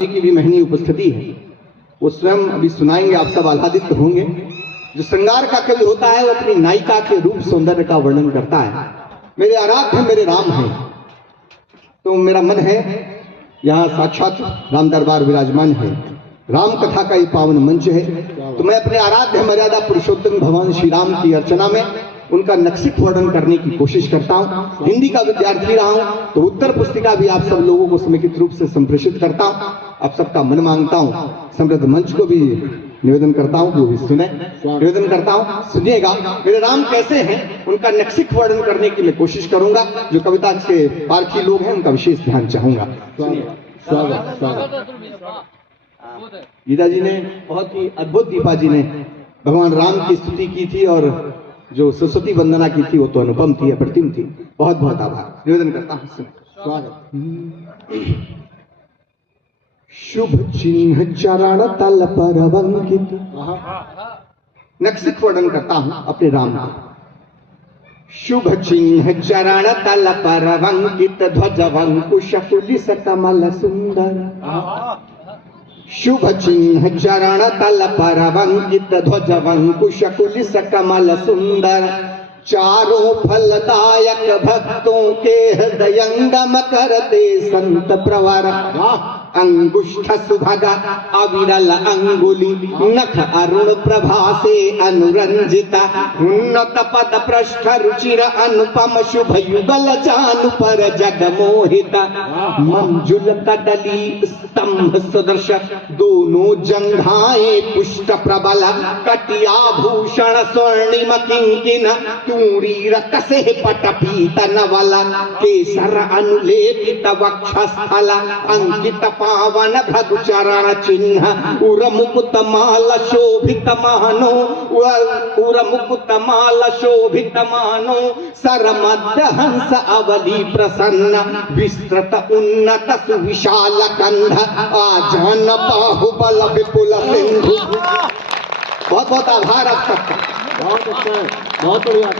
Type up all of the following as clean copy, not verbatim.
जी की भी महनी उपस्थिति है, वो स्वयं अभी सुनाएंगे, आप सब आह्लादित होंगे। जो श्रृंगार का कवि होता है वो अपनी नायिका के रूप सौंदर्य का वर्णन करता है। मेरे आराध्य मेरे राम हैं, तो मेरा मन है यहाँ साक्षात राम दरबार विराजमान है, राम कथा का ये पावन मंच है, तो मैं अपने आराध्य मर्यादा पुरुषोत्तम भगवान श्री राम की अर्चना में उनका नक्शिक वर्णन करने की कोशिश करता हूं। हिंदी का विद्यार्थी रहा हूं तो उत्तर पुस्तिका भी आप सब लोगों को समेकित रूप से संप्रेषित करता हूं। आप सबका मन मांगता हूं, समृद्ध मंच को भी निवेदन करता हूं, वो भी सुने, निवेदन करता हूं सुनिएगा। मेरे राम कैसे हैं उनका नक्शिक वर्णन करने की मैं कोशिश करूंगा। जो कविता के पारखी लोग हैं उनका विशेष ध्यान चाहूंगा। स्वागत स्वागत। गीता जी ने बहुत ही अद्भुत, दीपा जी ने भगवान राम की स्तुति की थी और जो सरस्वती वंदना की थी वो तो अनुपम थी, अप्रतिम थी। बहुत बहुत आभार, निवेदन करता हूं। स्वागत। शुभ चिन्ह चरण तल पर अंकित, नक्शिक वर्णन करता हूं अपने राम का। शुभ चिन्ह चरण तल पर अंकित, ध्वज अंकुश कुलिस कमल सुंदर। शुभ चिन्ह चरण तल पर अंकित, ध्वज अंकुश कुलिस कमल सुंदर। चारों फलदायक भक्तों के हृदयंगम करते संत प्रवर। अंगुष्ठ सुभगा अविरल अंगुली, नख अरुण प्रभा से अनुरंजिता। उन्नत पद पृष्ठ रुचिर अनुपम, शुभ युगल जानु पर जग मोहिता। मंजुल कदली स्तंभ सदृश, दोनों जंघाएं पुष्ट प्रबल। कटियाभूषण स्वर्णिम किंकिन, तूरी रकसे पट पीत नवल। केसर अनुलेपित वक्षस्थल, अंकित पावन भगु चरण चिन्ह। उर मुकुट माल शोभित मानो, उर मुकुट माल शोभित मानो। सर मध्य हंस अवली प्रसन्न, विस्तृत उन्नत सुविशाल कंध। आजन बाहुबल विपुल सिंधु। बहुत बहुत आभार आप सबका, बहुत अच्छा, बहुत बढ़िया।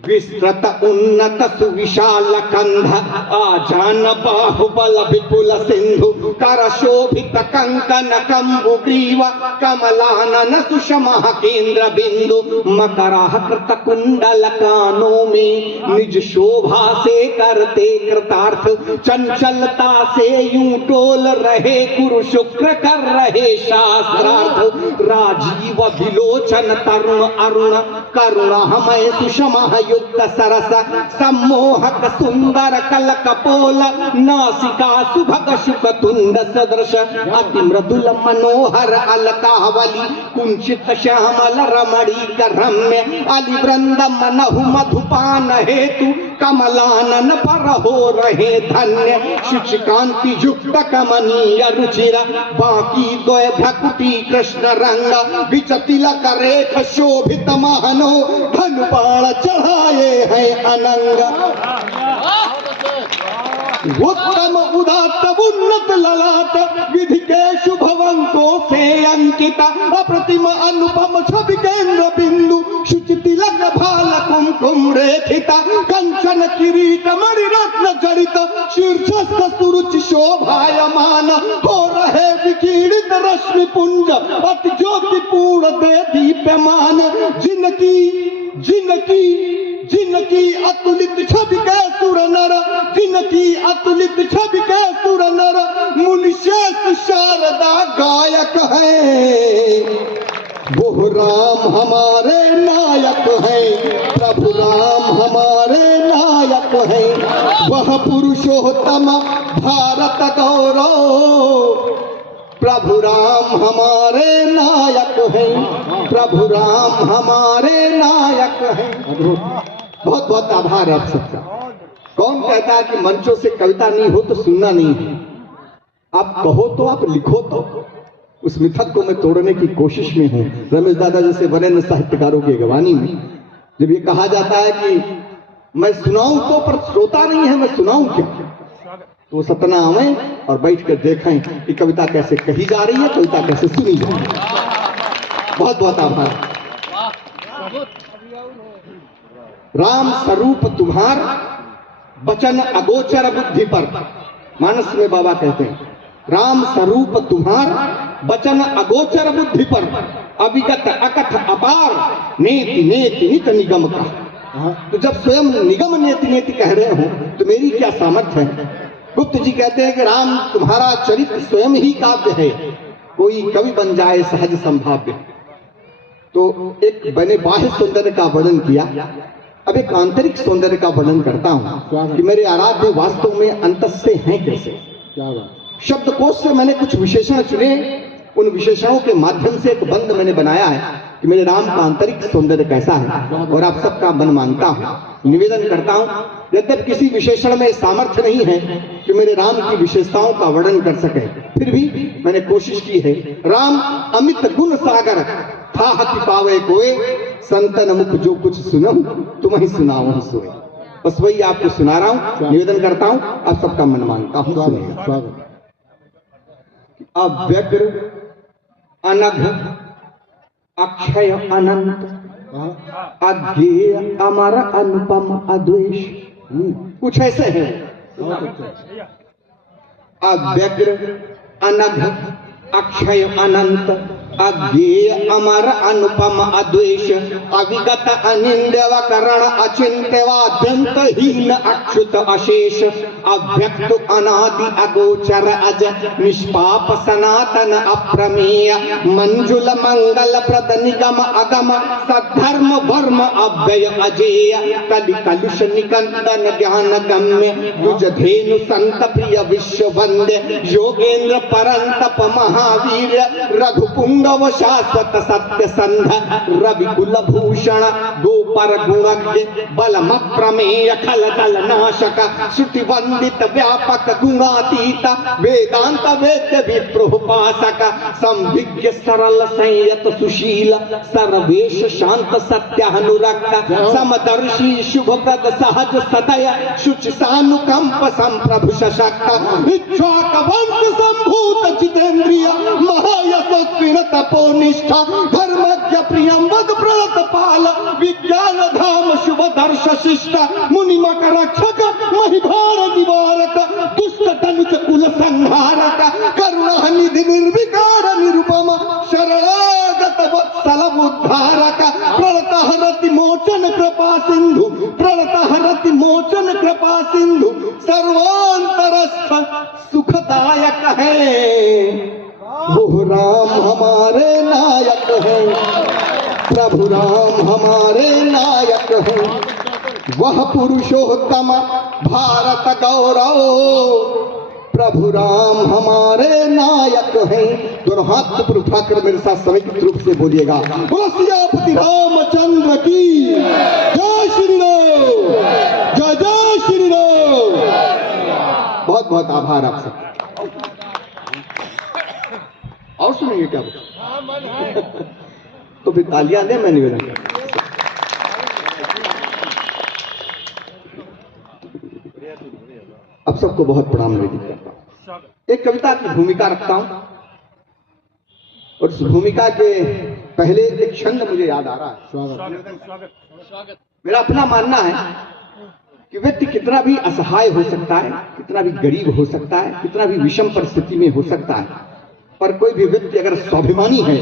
विस्तृत उन्नत सुविशाल कंध, आजान बाहुबल विपुल सिंधु। कर शोभित कंकन कंबु ग्रीव, कमलानन सुषमः केंद्र बिंदु। मकराकृत कुंडल कानों में, निज शोभा से करते कृतार्थ। चंचलता से यूं टोल रहे, गुरु शुक्र कर रहे शास्त्रार्थ। राजीव विलोचन तरुण अरुण, करुणामय सुषमः युक्त सरस। सम्मोहक सुंदर कल कपोल, नासिका सुभग शुक तुंड सदृश। अति मृदुल मनोहर अलकावली, कुंचित श्यामल रमणीक रम्य। अलिवृंद मनहु मधुपान हेतु, कमलानन पर हो रहे धन्य। शुचिकांति युक्त कमनीय रुचिर, बाकी द्वय भ्रकुटी कृष्ण रंग। विचतिलक रेख शोभित महनो, धनुबाण चढ़ाए हैं अनंग। उत्तम उदात्त उन्नत ललाट, विधि के शुभ अंकों से अंकिता। अप्रतिम अनुपम छवि केंद्र बिंदु, शुचि तिलक भाल कुमकुम रेखिता। कंचन किरीट मणि रत्न जड़ित, शीर्षस्थ सुरुचि शोभायमान। हो रहे विकीर्णित रश्मि पुंज, अति ज्योतिपूर्ण दे दीप्यमान। जिनकी अतुलित छवि के सुर नर, जिनकी अतुलित छवि के सुर नर। मुनिशेष शारदा गायक है, वो राम हमारे नायक है। प्रभु राम हमारे नायक है, वह पुरुषोत्तम भारत गौरव। प्रभु राम हमारे नायक हैं, प्रभु राम हमारे नायक हैं। बहुत बहुत आभार आप सबका। कौन कहता है कि मंचों से कविता नहीं हो तो सुनना नहीं है? आप कहो तो, आप लिखो तो। उस मिथक को मैं तोड़ने की कोशिश में हूं। रमेश दादा जैसे वरेण्य साहित्यकारों की अगवानी में जब ये कहा जाता है कि मैं सुनाऊं तो, पर श्रोता नहीं है, मैं सुनाऊं क्या, तो वो सपना आवे और बैठ कर देखें कि कविता कैसे कही जा रही है, कविता कैसे सुनी जा रही है। बहुत बहुत आभार। राम स्वरूप तुम्हार वचन अगोचर बुद्धि पर। मानस में बाबा कहते हैं राम स्वरूप तुम्हार वचन अगोचर बुद्धि पर, अविगत अकथ अपार नेति नेति नित निगम का। तो जब स्वयं निगम नेति नेति कह रहे हो तो मेरी क्या सामर्थ्य है। गुप्त जी कहते हैं कि राम तुम्हारा चरित्र स्वयं ही काव्य है, कोई कवि बन जाए सहज संभाव्य। तो एक मैंने बाह्य सौंदर्य का वर्णन किया, अब एक आंतरिक सौंदर्य का वर्णन करता हूं कि मेरे आराध्य वास्तव में अंतस्य हैं कैसे। शब्दकोश से मैंने कुछ विशेषण चुने, उन विशेषणों के माध्यम से एक बंद मैंने बनाया है कि मेरे राम का आंतरिक सौंदर्य कैसा है, और आप सबका मन मानता हूं, निवेदन करता हूं। यद्यप किसी विशेषण में सामर्थ्य नहीं है कि मेरे राम की विशेषताओं का वर्णन कर सके, फिर भी मैंने कोशिश की है। राम अमित गुण सागर था हति पावे कोय, संतन मुख जो कुछ सुनो तुम ही सुनाओ सोए। बस वही आपको सुना रहा हूं, निवेदन करता हूं, आप सबका मन मानता हूं। अव्यग्र अनघ अक्षय अनंत अज्ञेय अमर अनुपम अद्वेष, कुछ ऐसे हैं। अव्यग्र अनघ अक्षय अनंत अज्ञेय अमर अनुपम अद्वेष, अविगत अनिंद्यव करण अचिंत्यवाद्यंत हीन अच्युत अशेष, अव्यक्त अनादि अगोचर अज निष्पाप सनातन अप्रमेय, मंजुल मंगल प्रद निगम अगम सद्धर्म वर्म अव्यय अजेय, कलि कलुष निकंदन ज्ञान गम्य युज धेनु संत प्रिय विश्व वंद्य, योगेंद्र परंतप महावीर रघुपुंग शाश्वत सत्य संध, रवि कुल भूषण गोपर गुणज्ञ बलम प्रमेय खल दल नाशक, श्रुति वंदित व्यापक गुणातीत वेदांत वेद्य विप्रोपासक, संविज्ञ सरल संयत सुशील सर्वेश शांत सत्यानुरक्त, समदर्शी शुभप्रद सहज सदय शुचि सानुकंप संप्रभु सशक्त, इक्ष्वाक वंश संभूत जितेंद्रिय महायशस्विन तपोनिष्ठा, धर्मज्ञ प्रियम वद प्रणत पाल विज्ञान धाम शुभ दर्श शिष्ट, मुनि मकर रक्षक महिभार निवारक दुष्ट तनुज कुल संहारक, करुणा निधि निर्विकार निरुपम शरणागत वत्सल उद्धारक, प्रणत हरति मोचन कृपा सिंधु, प्रणत हरति मोचन कृपा सिंधु, सर्वांतरस्थ सुखदायक है। वो राम हमारे नायक हैं, प्रभु राम हमारे नायक हैं, वह पुरुषोत्तम भारत गौरव, प्रभु राम हमारे नायक हैं। दोनों हाथ पर उठाकर मेरे साथ समेकित रूप से बोलिएगा, बोलो सियापति रामचंद्र की जय श्री राम, जय जय श्री राम। बहुत बहुत आभार आप सब। और सुनेंगे क्या तो फिर तालियां दें, मैं निवेदन अब सबको बहुत प्रणाम निवेदित करता हूं। एक कविता की भूमिका रखता हूं और उस भूमिका के पहले एक छंद मुझे याद आ रहा है। मेरा अपना मानना है कि व्यक्ति कितना भी असहाय हो सकता है, कितना भी गरीब हो सकता है, कितना भी विषम परिस्थिति में हो सकता है, पर कोई भी व्यक्ति अगर स्वाभिमानी है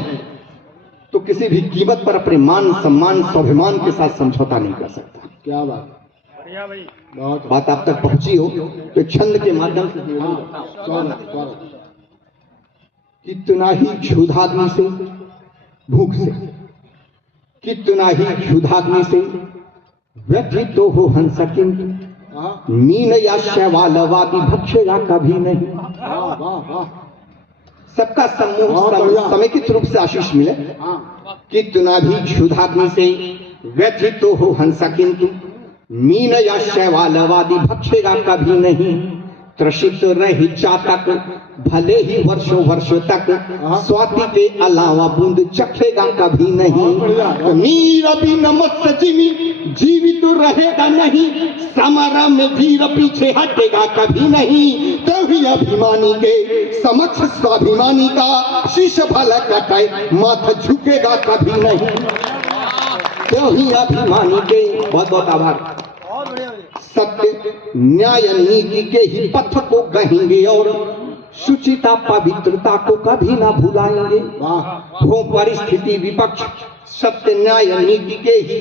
तो किसी भी कीमत पर अपने मान सम्मान स्वाभिमान के साथ समझौता नहीं कर सकता। क्या बात, बहुत बात आप तक पहुंची हो तो छंद के माध्यम से। कितना ही क्षुधाग्नि से भूख से, कितना ही क्षुधाग्नि से व्यथित तो हो हंस, किंतु मीन या शैवालवादी भक्षेगा कभी नहीं। सबका समूह समेकित रूप से आशीष मिले। कितना भी क्षुधाग्नि से व्यथित तो हो हंस, किंतु मीन या शैवालवादी भक्षेगा कभी नहीं। त्रसित रही चातक भले ही वर्षों वर्षों तक, स्वाति के अलावा बूंद चखेगा कभी नहीं। नीर बिन मत्स्य जिमी जीवित रहेगा नहीं, समर में वीर पीछे हटेगा कभी नहीं। तो ही अभिमानी के समक्ष स्वाभिमानी का शीश भला कटाए माथा झुकेगा कभी नहीं। तो ही अभिमानी के बहुत बहुत आभार। सत्य न्याय नीति के ही पथ को कहेंगे और शुचिता पवित्रता को कभी ना भुलाएंगे। हो परिस्थिति विपक्ष सत्य न्याय नीति के ही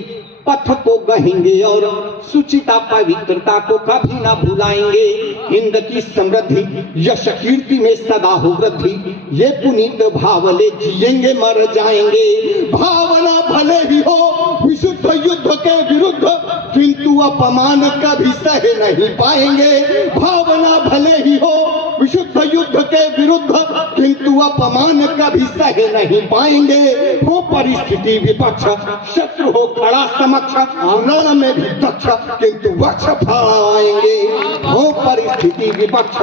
पथ को गहेंगे और शुचिता पवित्रता को कभी ना भुलाएंगे। हिंद की समृद्धि यश कीर्ति में सदा हो वृद्धि, ये पुनीत भावले जिएंगे मर जाएंगे। भावना भले ही हो विशुद्ध युद्ध के विरुद्ध, किंतु अपमान कभी सह नहीं पाएंगे। भावना भले ही हो विशुद्ध युद्ध के विरुद्ध, किंतु अपमान कभी सह नहीं पाएंगे। हो परिस्थिति विपक्ष शत्रु हो खड़ा समक्ष, रण में भी दक्ष, किंतु वक्ष फाड़ाएंगे। हो परिस्थिति विपक्ष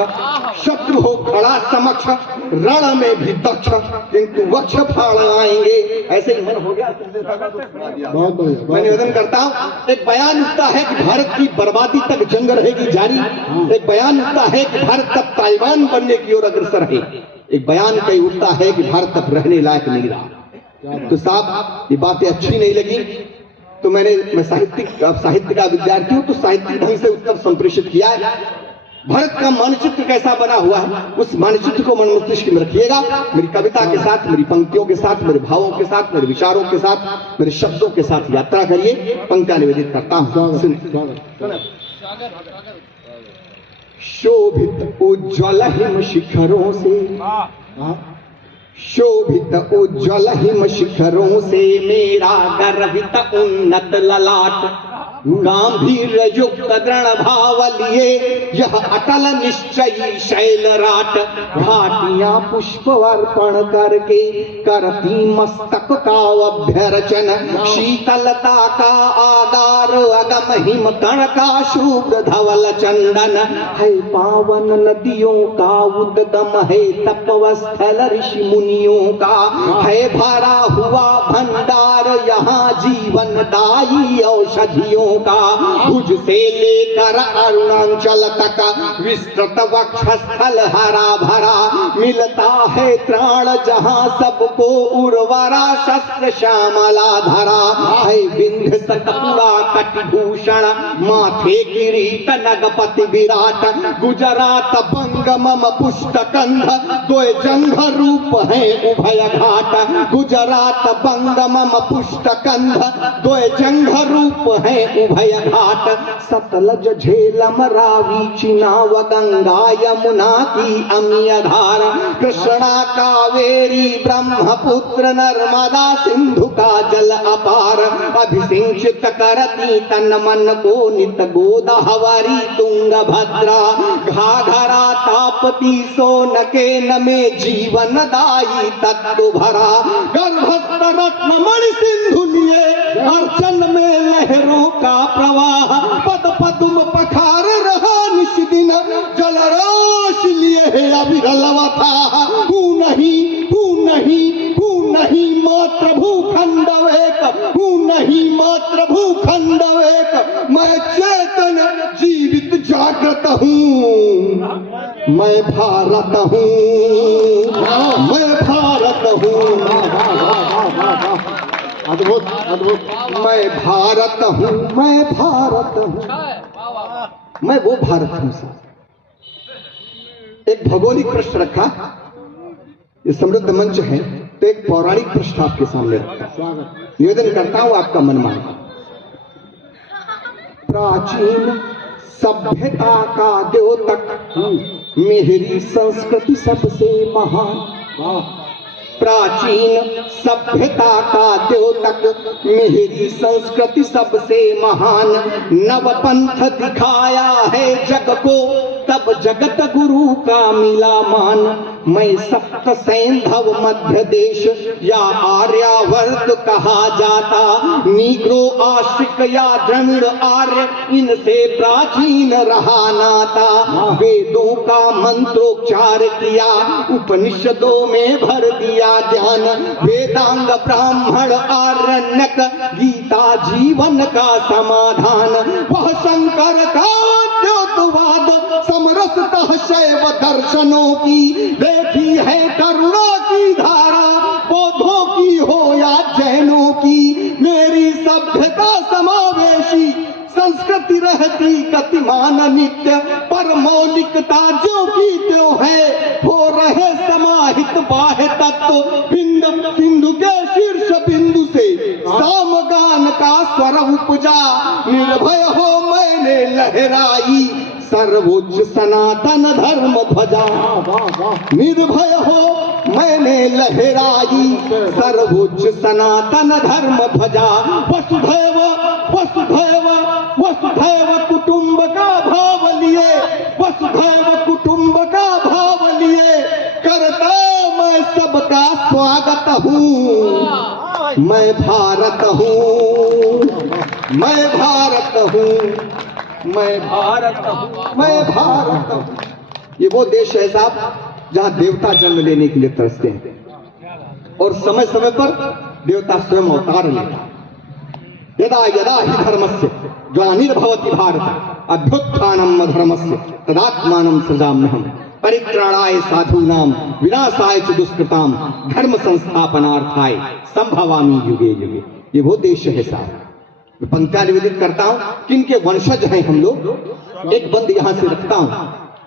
शत्रु हो खड़ा समक्ष, रण में भी दक्ष, किंतु वक्ष फाड़ाएंगे। ऐसे ही मन हो गया। मैं निवेदन करता हूँ, एक बयान उठता है कि भारत की बर्बादी तक जंग रहेगी जारी। एक बयान उठता है कि भारत तब ताइवान बनने की ओर अग्रसर है। एक बयान कहीं उठता है कि भारत तब रहने लायक नहीं रहा। तो साहब ये बातें अच्छी नहीं लगी, तो मैं साहित्य का विद्यार्थी हूं, तो साहित्यिक ढंग से उत्तर संप्रेषित किया है। भारत का मानचित्र कैसा बना हुआ है, उस मानचित्र को मन मस्तिष्क में रखिएगा। मेरी कविता के साथ, मेरी पंक्तियों के साथ, मेरे भावों के साथ, मेरे विचारों के साथ, मेरे शब्दों के साथ यात्रा करिए। पंक्तियां निवेदित करता हूं, सुनिए। शोभित उज्ज्वल हिम शिखरों से, शोभित उज्ज्वल हिम शिखरों से मेरा गर्वित उन्नत ललाट, गांभीर युक्त दृढ़ भाव लिए यह अटल निश्चयी शैल राट। घाटियां पुष्प अर्पण करके करती मस्तक का अभ्यर्चन, शीतलता का आधार अगम हिम कण का शुभ्र धवल चंदन है। पावन नदियों का उद्गम है तपवस्थल ऋषि मुनियों का, है भरा हुआ भंडार यहाँ जीवन दायी औषधियों का। भुज से लेकर अरुणाचल तक विस्तृत वक्षस्थल हरा भरा, मिलता है त्राण जहाँ सबको उर्वरा शस्त्र श्यामला धरा। है विंध्य सतपुड़ा कटिभूषण माथे किरीट नगपति विराट, गुजरात बंग मम पुष्ट कंध दो जंघ रूप है उभय घाट। गुजरात बंग मम पुष्ट कंध दो जंघ रूप है उभय घाट। सतलज झेलम रावी चिनाव गंगा यमुना की अमीय धारा, कृष्णा कावेरी ब्रह्मपुत्र नर्मदा सिंधु का जल अपार। अभिसिंचित करती तन मन को नित गोदावरी तुंग भद्रा, घाघरा तापती सोन के नमे जीवन दायी तत्व भरा। गर्भस्थ रत्न मणि सिंधु लिए अर्चन में लहरों का प्रवाह, पद पद्म पखार रहा निश दिन जलरोष लिए है अविरलवथा। हूँ नहीं मात्र भूखंड एक, हूँ नहीं मात्र भूखंड एक, मैं चेतन जीवित जागृत हूँ। मैं भारत हूँ, मैं भारत हूँ। अद्भुत अद्भुत। मैं भारत हूँ, मैं भारत हूँ, मैं वो भारत हूँ। एक भौगोलिक प्रश्न रखा, ये समृद्ध मंच है, तो एक पौराणिक प्रश्न आपके सामने रखा। निवेदन करता हूं, आपका मन माने। प्राचीन सभ्यता का द्योतक मेहरी संस्कृति सबसे महान। प्राचीन सभ्यता का द्योतक मेहरी संस्कृति सबसे महान। नव पंथ दिखाया है जग को तब जगत गुरु का मिला मान। मैं सप्त सैंधव मध्य देश या आर्यावर्त कहा जाता, नीग्रो आशिक या द्रविड़ आर्य इनसे प्राचीन रहा नाता। वेदों का मंत्रोच्चार किया उपनिषदों में भर दिया ध्यान। वेदांग ब्राह्मण आरण्यक गीता जीवन का समाधान। वह शंकर का द्योतवाद समरसतः शैव दर्शनों की देखी है करुणा की धारा। बौद्धों की हो या जैनों की मेरी सभ्यता समावेशी संस्कृति रहती गतिमान नित्य, पर मौलिकता जो की त्यों है, हो रहे समाहित बाह्य तत्व, बिंदु सिंधु के शीर्ष बिंदु से सामगान का स्वर उपजा, निर्भय हो मैंने लहराई सर्वोच्च सनातन धर्म ध्वजा। निर्भय हो मैंने लहराई सर्वोच्च सनातन धर्म ध्वजा। वसुधैव वसुधैव वसुधैव कुटुंब का भाव लिए, वसुधैव कुटुंब का भाव लिए, करता मैं सबका स्वागत हूँ। मैं भारत हूँ, मैं भारत हूँ, मैं भारत हूँ, मैं भारत हूँ। ये वो देश है साहब जहां देवता जन्म लेने के लिए तरसते हैं और समय समय पर देवता स्वयं अवतार लेता। यदा यदा हि धर्मस्य ग्लानिर्भवति भारत अभ्युत्थानम् अधर्मस्य तदात्मानं सृजाम्यहम् परित्राणाय साधूनां विनाशाय च दुष्कृतां धर्म संस्थापनार्थाय संभवामि युगे युगे। ये वो देश है साहब। मैं पंक्तियां निवेदित करता हूं किनके वंशज हैं हम लोग। एक बंद यहां से रखता हूं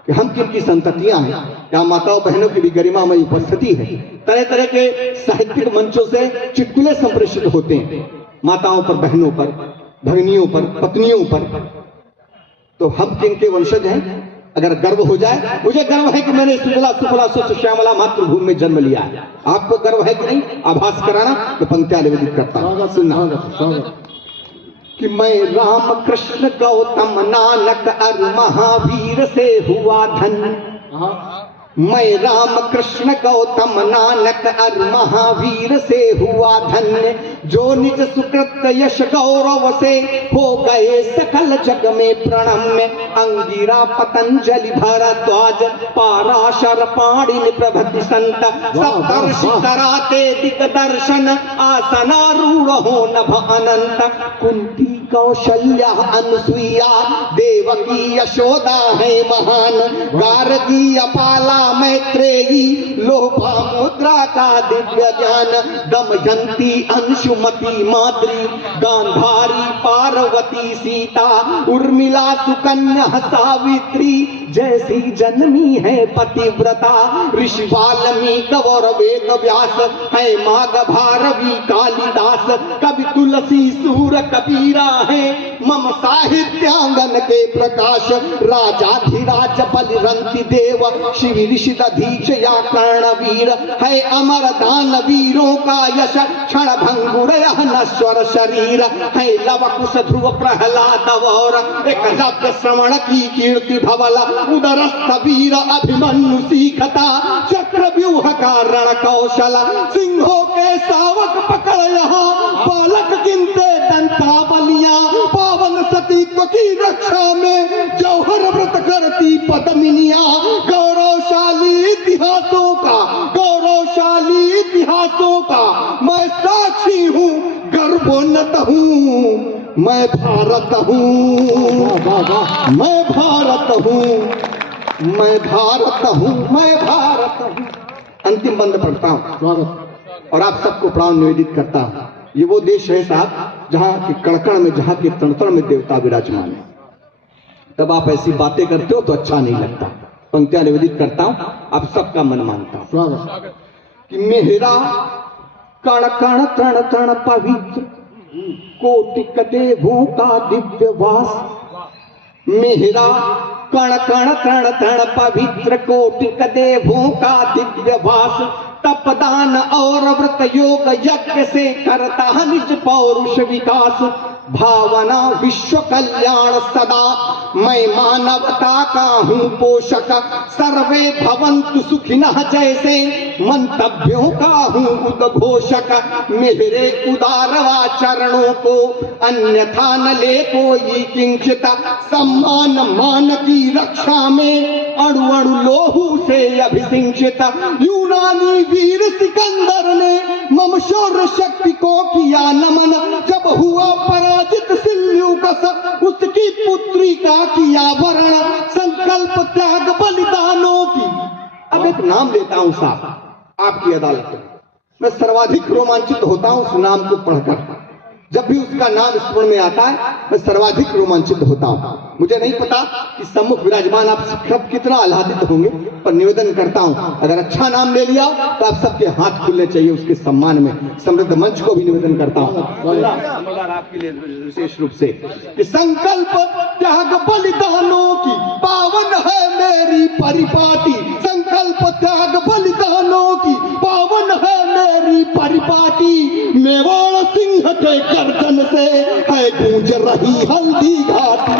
कि हम किनकी संततियां हैं। यहाँ माताओं बहनों की भी गरिमामय उपस्थिति है। तरह तरह के साहित्यिक मंचों से चुटकुले संप्रेषित होते हैं माताओं पर, बहनों पर, भगिनियों पर, पत्नियों पर। तो हम किनके वंशज हैं अगर गर्व हो जाए। मुझे गर्व है कि मैंने सुजला सुफला स्वच्छ श्यामला मातृभूमि में जन्म लिया है। आपको गर्व है कि नहीं? आभास कराना। तो पंक्तियां निवेदित करता हूं, सुनना कि मैं राम कृष्ण गौतम नानक और महावीर से हुआ धन्य। मैं राम कृष्ण गौतम नानक और महावीर से हुआ धन्य, जो निज सुकृत यश गौरव से हो गए सकल जग में प्रणम्य। अंगिरा पतंजलि भरद्वाज पाराशर पाणिनि प्रभृति संत, सप्तर्षि कराते दिग्दर्शन आसनारूढ़ हो नभ अनंत। कुंती कौशल्या अनुसुईया देवकी यशोदा है महान, गार्गी अपाला मैत्रेयी लोपामुद्रा का दिव्य ज्ञान। दमयंती अंशुमती माद्री गांधारी पार्वती सीता, उर्मिला सुकन्या सावित्री जैसी जन्मी है पतिव्रता। ऋषि वाल्मीकि और वेद व्यास है माघ भारवी कालिदास, कवि तुलसी सूर कबीरा है मम साहित्यांगन के प्रकाश। राजाधिराज बलिरंती देव शिव ऋषि दधीच या कर्णवीर, है अमर दानवीरों का यश क्षण भंगुर यह नश्वर शरीर। है लव कुश ध्रुव प्रहलाद और एकलव्य श्रवण की कीर्ति धवल, उदरस्थ वीर अभिमन्यु सीखता चक्रव्यूह का रण कौशल। सिंहों के शावक पकड़ यहाँ बालक गिनते दंतावलियां, पावन सतीत्व की रक्षा में जौहर व्रत करती पद्मिनिया। गौरवशाली इतिहासों का, गौरवशाली इतिहासों का मैं साक्षी हूँ, गर्वोन्नत हूँ। मैं भारत हूँ, मैं भारत हूँ, मैं भारत हूँ, मैं भारत हूँ। अंतिम बंद पढ़ता हूँ और आप सबको प्राण निवेदित करता हूँ। ये वो देश है साहब जहाँ के कणकण में, जहाँ के तणतण में देवता विराजमान है। तब आप ऐसी बातें करते हो तो अच्छा नहीं लगता। पंक्तियां निवेदित करता हूँ, आप सबका मन मानता हूँ कि मेरा कण कण तृण तृण पवित्र, कोटि देवों का दिव्य वास। मेरा कण कण तृण तृण पवित्र, कोटि देवों का दिव्य वास। तपदान और व्रत योग यज्ञ से करता निज पौरुष विकास। भावना विश्व कल्याण सदा, मैं मानवता का हूँ पोषक। सर्वे भवन्तु सुखिनः जैसे मंतव्यों का हूँ उद्घोषक। मेरे उदार आचरणों को अन्यथा न ले कोई किंचित, सम्मान मान की रक्षा में अणु अणु लोहू से अभिसिंचित। यूनानी वीर सिकंदर ने मम शौर्य शक्ति को किया नमन, जब हुआ पराजित सिल्यूकस उसकी पुत्री का किया वरण। संकल्प त्याग बलिदानों की, अब एक नाम लेता हूं साहब आपकी अदालत में। मैं सर्वाधिक रोमांचित होता हूं उस नाम को पढ़कर। जब भी उसका नाम स्मरण में आता है मैं सर्वाधिक रोमांचित होता हूँ। मुझे नहीं पता कि सम्मुख विराजमान आप सब कितना आह्लादित होंगे, पर निवेदन करता हूँ अगर अच्छा नाम ले लिया तो आप सबके हाथ खुलने चाहिए उसके सम्मान में। समृद्ध मंच को भी निवेदन करता हूँ आपके लिए विशेष रूप से कि संकल्प त्याग बलिदानों की पावन है मेरी परिपाटी, संकल्प त्याग बलिदानों की पावन है मेरी परिपाटी, मेवाड़ सिंह के गर्दन से है गूंज रही हल्दी घाटी।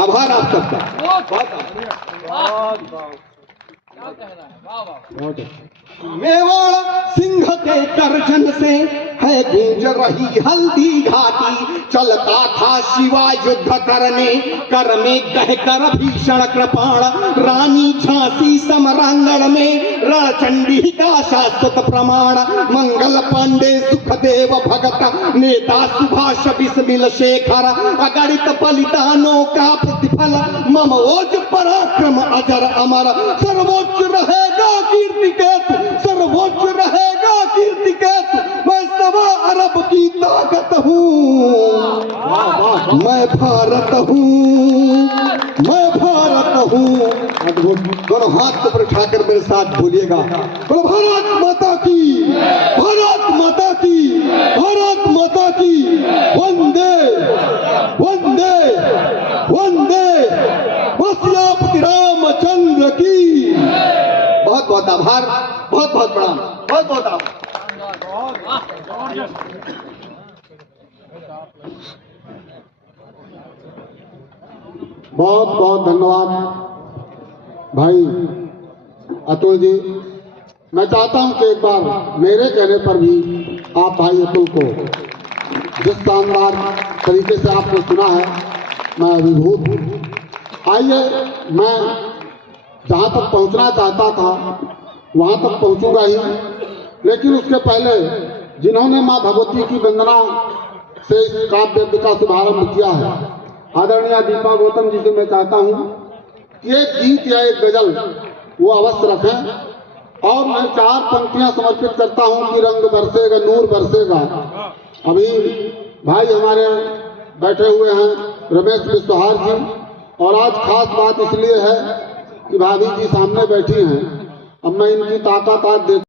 आभार आप सबका। मेवाड़ सिंह के गर्जन से है गूंज रही हल्दी घाटी, चलता था शिवा युद्ध करने कर में कहकर भीषण कृपाण, रानी झांसी समरांगण में रणचंडी का शाश्वत प्रमाण, मंगल पांडे सुखदेव भगत नेता सुभाष बिस्मिल शेखर, अगणित बलिदानों का प्रतिफल मम ओज पराक्रम अजर अमर, सर्वोच्च रहेगा कीर्ति केतु, सर्वोच्च रहेगा कीर्ति केतु, मैं 1.25 अरब की ताकत हूँ, मैं भारत हूँ, मैं भारत हूँ। दोनों हाथ पर उठाकर मेरे साथ बोलिएगा, बोलो भारत माता की, भारत माता की, भारत माता की, वंदे वंदे वंदे वस्यापति रामचंद्र की। बहुत बहुत आभार, बहुत बहुत प्रणाम, बहुत बहुत आभार। बहुत बहुत धन्यवाद भाई अतुल जी। मैं चाहता हूं कि एक बार मेरे कहने पर भी आप भाई अतुल को जिस शानदार तरीके से आपने सुना है मैं अभिभूत हूं। आइए मैं जहां तक पहुंचना चाहता था वहां तक पहुंचूंगा ही, लेकिन उसके पहले जिन्होंने मां भगवती की वंदना से इस काव्य का शुभारंभ किया है, आदरणीय दीपा गौतम जी से मैं चाहता हूं कि एक गीत या एक गजल वो अवश्य रखें और मैं 4 पंक्तियां समर्पित करता हूं कि रंग बरसेगा नूर बरसेगा। अभी भाई हमारे बैठे हुए हैं रमेश विश्वहार जी, और आज खास बात इसलिए है कि भाभी जी सामने बैठी हैं। अब मैं इनकी ताकत आज देख